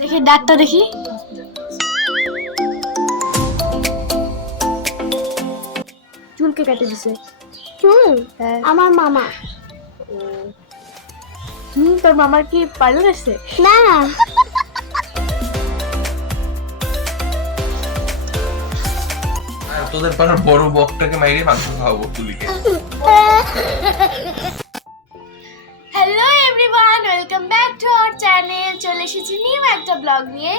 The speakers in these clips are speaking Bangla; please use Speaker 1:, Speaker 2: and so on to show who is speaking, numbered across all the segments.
Speaker 1: দেখি ডাক্তার দেখি। চুলকে কেটে দিছে।
Speaker 2: চুল?
Speaker 1: হ্যাঁ।
Speaker 2: আমার মামা।
Speaker 1: হুম তোর মামার কি পার্লার আছে?
Speaker 2: না।
Speaker 3: আর তোদের পাড়ার বড় বকটাকে মাইরে মাংস খাওয়াবো তুলিকে
Speaker 1: hello everyone welcome back to our channel চলে এসেছি নিউ একটা ব্লগ নিয়ে।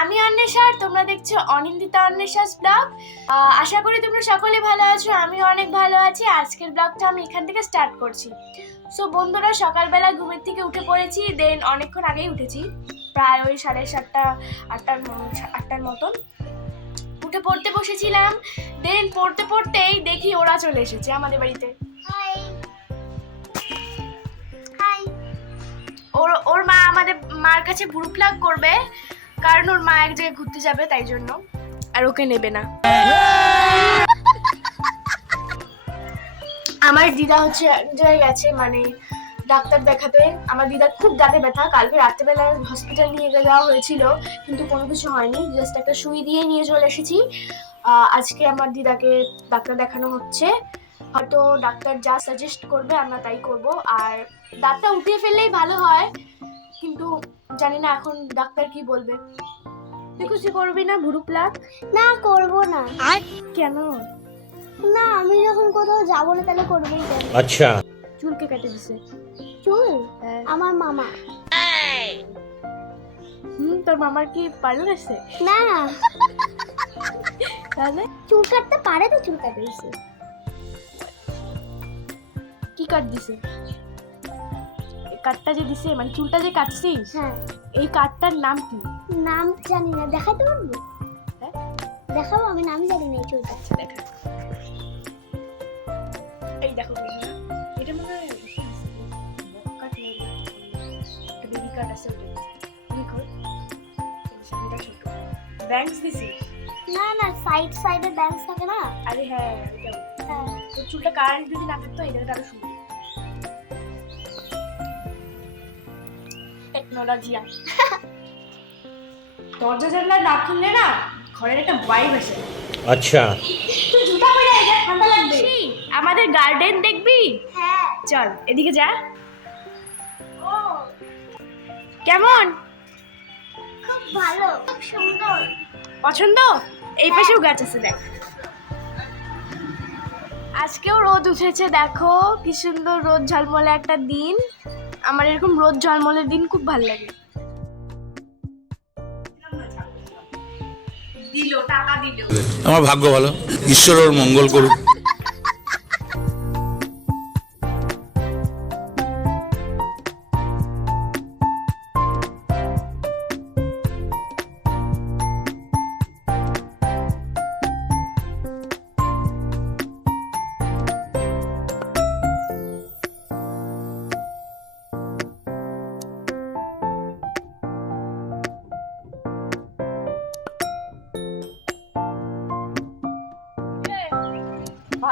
Speaker 1: আমি অন্বেষার তোমরা দেখছ অনিন্দিতা অন্বেষাস ব্লগ আশা করি তোমরা সকলে ভালো আছো আমি অনেক ভালো আছি। আজকের ব্লগটা আমি এখান থেকে স্টার্ট করছি। সো বন্ধুরা, সকালবেলা ঘুমের থেকে উঠে পড়েছি দেন অনেকক্ষণ আগেই উঠেছি। প্রায় ওই সাড়ে সাতটা, আটটার আটটার মতন। উঠে পড়তে বসেছিলাম দেন পড়তে পড়তেই দেখি ওরা চলে এসেছে আমাদের বাড়িতে। ওর ওর মা আমাদের, মার কাছে বুড়ো প্লাগ করবে, কারণ ওর মা এক জায়গায় ঘুরতে যাবে, তাই জন্য। আর ওকে নেবে না। আমার দিদা হচ্ছে এক জায়গায় গেছে মানে ডাক্তার দেখাতে। আমার দিদার খুব দাঁতে ব্যথা, কালকে রাত্রেবেলা হসপিটাল নিয়ে যাওয়া হয়েছিল, কিন্তু কোনো কিছু হয়নি জাস্ট একটা সুই দিয়ে নিয়ে চলে এসেছি। আজকে আমার দিদাকে ডাক্তার দেখানো হচ্ছে। হয়তো ডাক্তার যা সাজেস্ট করবে আমরা তাই করব। আর দাঁতটা উঠিয়ে ফেললেই ভালো হয় কিন্তু জানি না এখন ডাক্তার কি বলবে। তুই কিছু করবি না ভুরু প্লাক
Speaker 2: না করব না। আর?
Speaker 1: কেন?
Speaker 2: না আমি যখন কোথাও যাব না তাহলে করবেই কেন?
Speaker 4: আচ্ছা।
Speaker 1: চুল কে কেটে দিছে।
Speaker 2: চুল?
Speaker 1: হ্যাঁ।
Speaker 2: আমার মামা।
Speaker 1: হুম তোর মামার কি পার্লার আছে?
Speaker 2: না।
Speaker 1: তাহলে?
Speaker 2: চুল কাটতে পারে তো চুল কাটে। দিছে
Speaker 1: কি কাট দিছে? এই কাটটা যে দিছে মানে চুলটা যে কাটছিস
Speaker 2: হ্যাঁ।
Speaker 1: এই কাটটার নাম কি?
Speaker 2: নাম জানি না দেখাতে পারব?
Speaker 1: হ্যাঁ?
Speaker 2: দেখাবো আমি নাম জানি না এই চুলটা।
Speaker 1: আচ্ছা দেখা। এই দেখো এটা মনে হয় কাট নেই বেবি কাট আছে ওটা দেখো এটা ছোট। ব্যাংকস দিছি
Speaker 2: না না সাইড সাইডে ব্যাংক থাকে না?
Speaker 1: আরে হ্যাঁ চুলটা কারেন্ট যদি না থাকতো এই জায়গাটা আরও সুন্দর। টেকনোলজি দরজা জানলা না খুললে না ঘরের একটা ভাইব আসে।
Speaker 4: আচ্ছা।
Speaker 1: তুই জুতা পরে আয় ঠান্ডা লাগবে। আমাদের গার্ডেন দেখবি?
Speaker 2: হ্যাঁ।
Speaker 1: চল এদিকে যা।
Speaker 2: ও।
Speaker 1: কেমন?
Speaker 2: খুব ভালো খুব সুন্দর।
Speaker 1: পছন্দ? এই পাশেও গাছ আছে দেখ। আজকেও রোদ উঠেছে, দেখো। কি সুন্দর রোদ ঝলমলে একটা দিন। আমার এরকম রোদ ঝলমলে দিন খুব ভালো লাগে।
Speaker 5: আমার ভাগ্য ভালো। ঈশ্বর ওর মঙ্গল করুক।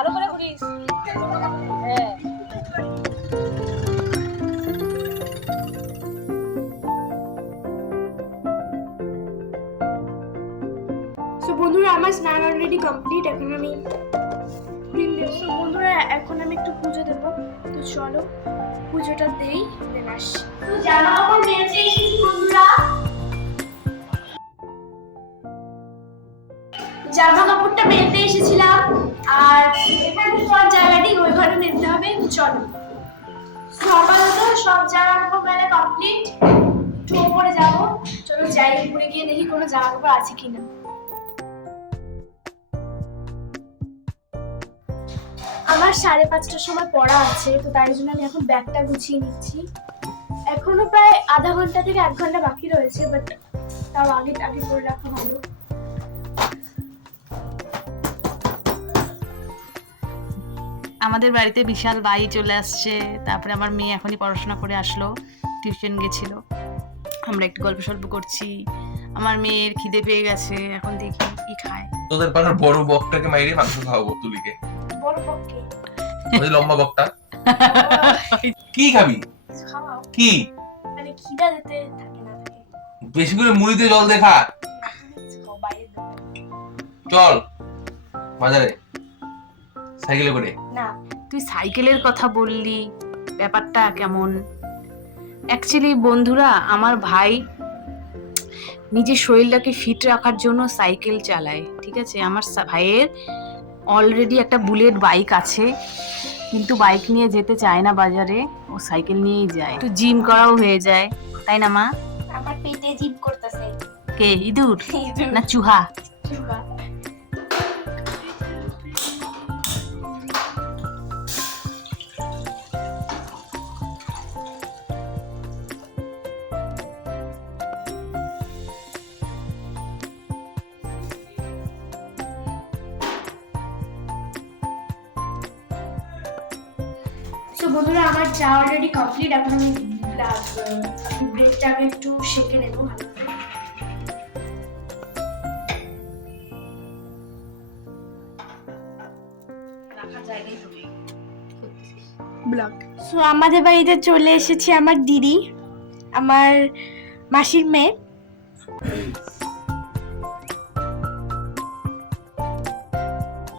Speaker 1: ভালো করে ঘুরিস। হ্যাঁ। বন্ধুরা আমার স্নান অলরেডি কমপ্লিট এখন আমি সো বন্ধুরা এখন আমি একটু পুজো দেবো। তো চলো পুজোটা দেই দেন আসি এসেছিলাম, আর এখানে সব জায়গাটি ওই ঘরে হবে, চলো। সকালত সব জামা কাপড় মেলা কমপ্লিট একটু ওপরে যাব। চলো যাই উপরে গিয়ে দেখি কোনো জামা কাপড় আছে কিনা। আমার সাড়ে পাঁচটার সময় পড়া আছে, তো তাই জন্য আমি এখন ব্যাগটা গুছিয়ে নিচ্ছি। এখনও প্রায় আধা ঘণ্টা থেকে এক ঘণ্টা বাকি রয়েছে বাট তাও আগে আগে করে রাখা ভালো।
Speaker 6: আমাদের বাড়িতে বিশাল বাই চলে আসছে। তারপরে আমার মেয়ে এখনই পড়াশোনা করে আসলো টিউশন গেছিল। আমরা একটু গল্প সল্প করছি। আমার মেয়ের খিদে পেয়ে গেছে এখন দেখি কি খায়।
Speaker 3: তোদের পাড়ার বড় বকটাকে মাইরে মাংস খাওয়াবো তুলিকে।
Speaker 1: বড় পক্ষে
Speaker 3: ওই লম্বা বকটা। কি খাবি?
Speaker 1: খাওয়াও।
Speaker 3: কি?
Speaker 1: মানে খিদা যেতে থাকে না
Speaker 3: বেশি করে মুড়িতে জল দেখা চল বাজারে। সাইকেলে করে?
Speaker 1: না
Speaker 6: তুই সাইকেলের কথা বললি ব্যাপারটা কেমন? অ্যাকচুয়ালি বন্ধুরা আমার ভাই নিজের শরীরটাকে ফিট রাখার জন্য সাইকেল চালায় ঠিক আছে? আমার ভাইয়ের অলরেডি একটা বুলেট বাইক আছে কিন্তু বাইক নিয়ে যেতে চায় না বাজারে ও সাইকেল নিয়েই যায়। একটু জিম করাও হয়ে যায় তাই না মা?
Speaker 1: আমার পেটে জিভ করতেছে।
Speaker 6: কে? ইঁদুর? না চুহা?
Speaker 1: সো বন্ধুরা আমার চা অলরেডি কমপ্লিট এখন আমি ব্রেডটাকে একটু সেকে নেব। সো আমাদের বাড়িতে চলে এসেছে আমার দিদি আমার মাসির মেয়ে।